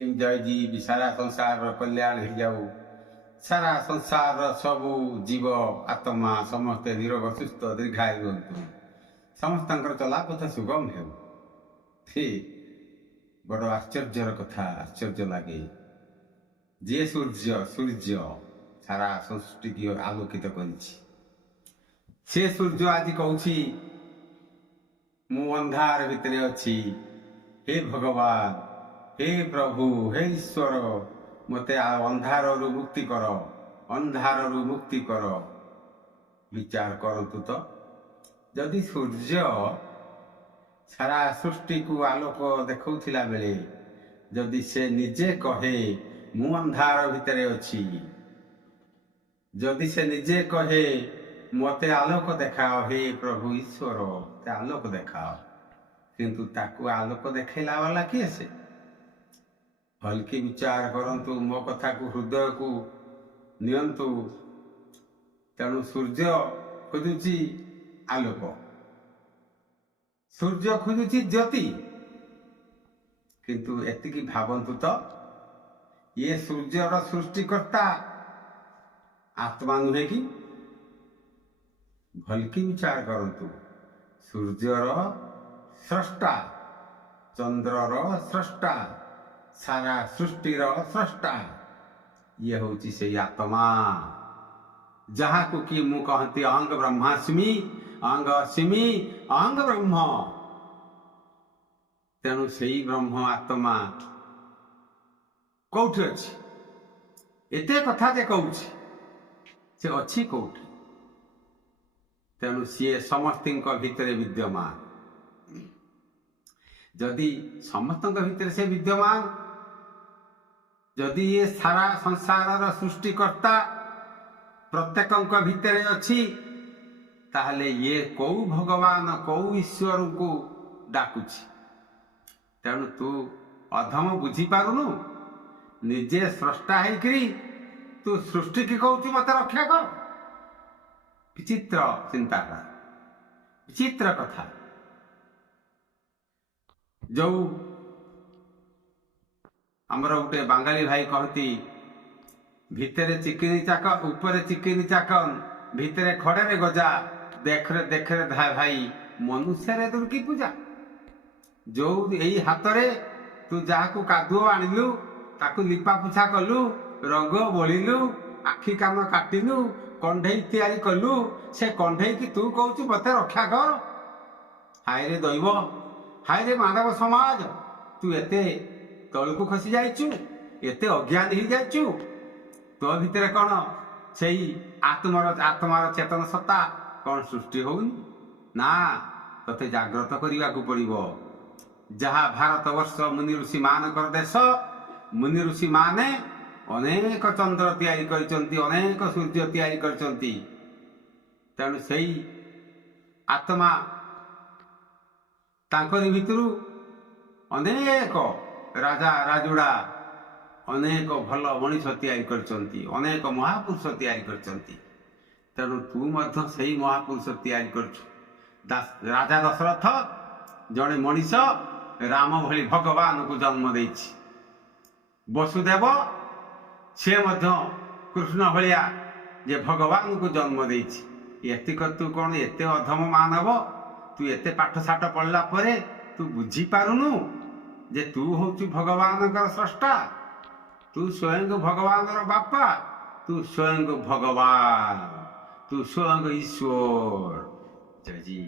जय जी सारा संसार कल्याण हो जाऊ सारा संसार सबू जीव आत्मा समस्ते निरोग सुस्थ दीर्घायु रुहतु समस्त चलापथ सुगम हो बड़ आश्चर्यर कथा आश्चर्य लगे जी सूर्य सूर्य सारा सृष्टि की आलोकित कर सूर्य आज कहूँ मु अंधार भितर अच्छी हे भगवान हे प्रभु हे ईश्वर मते अंधार मुक्ति कर अंधार मुक्ति कर विचार करतु तो जदि सूर्य सारा सृष्टि को आलोक देखौथिला बेले जदि से निजे कहे मु अंधार भितर अछि जदि से निजे कहे मते आलोक देखाओ हे प्रभु ईश्वर ते आलोक देखाओ किंतु ताकू आलोक देखैला वाला किए से हल्की विचार करंतु मो कथा को हृदय को नियंतु तेणु सूर्य खोजुची आलोक सूर्य खोजुची ज्योति किंतु एतिकी भावंतु तो ये सूर्यर सृष्टिकर्ता आत्मा नुहे कि भल्की विचार करंतु सूर्यर स्रष्टा चंद्रर स्रष्टा सारा सृष्टिर स्रष्टा ये हूँ से आत्मा जहाँ को कि मु कहती अंग ब्रह्मास्मि अंग अस्मि अंग ब्रह्म तेणु से ब्रह्म आत्मा कौटी अच्छी एते कथा जे कहूँ से अच्छी कौटी तेणु सी समस्त भितर विद्यमान जदि समस्त भितर से विद्यमान जदि ये सारा संसार सृष्टिकर्ता प्रत्येक भितर अच्छी ताहले ये कौ भगवान कौ ईश्वर को डाकुची तेणु तू अधम बुझी पारुनु निजे स्रष्टा है तू सृष्टि की कहूँ मत रक्षा कर विचित्र चिंताधारा विचित्र कथा जो आमर गोटे बांगाली भाई कहती भितरे चिकिनी चाकन ऊपर चिकिनी चाकन भितरे खड़े गजा देखरे देखरे भाई मनुष्य रे दुर्गी पूजा जो यही हाथ रे तू जहाँ को कादुओ आणिलु ताकू लिपा पुछा कलु रंग बोलिलु आखि कान काटिलु कंढई तैयारी कलु से कंढई की तू कहू मत रक्षा कर हाय रे दैव हाय रे मानव समाज तू एते तलू खसी जाइचु एते अज्ञान हो जाइचु तो भितर कौन से आत्मार चेतन सत्ता कौन सृष्टि होनी ना तते जाग्रत करने को पड़ो जहाँ भारत वर्ष मुनि ऋषि मान देश मुनि ऋषि माने अनेक चंद्र तैयारी करचंती अनेक सूर्य तैयारी करचंती तेणु से आत्मा तांकरी भितरु अनेक राजा राजुड़ा अनेक भल मनीष तैयारी करचंती अनेक महापुरुष तैयारी करचंती तेणु तू मध्य सही महापुरुष तैयारी करछु राजा दशरथ जड़े मनीष राम भली भगवान को जन्म देछि वसुदेव से मध्य कृष्ण भलिया जे भगवान को जन्म देछि एतिक तू कौन एते अधम मानव तू एते पाठ साठ पढ़ला परे तू बुझी पारुनु जे तू होचु भगवान का स्रष्टा तू स्वयं भगवान बापा तू स्वयं भगवान तू स्वयं ईश्वर जय जी।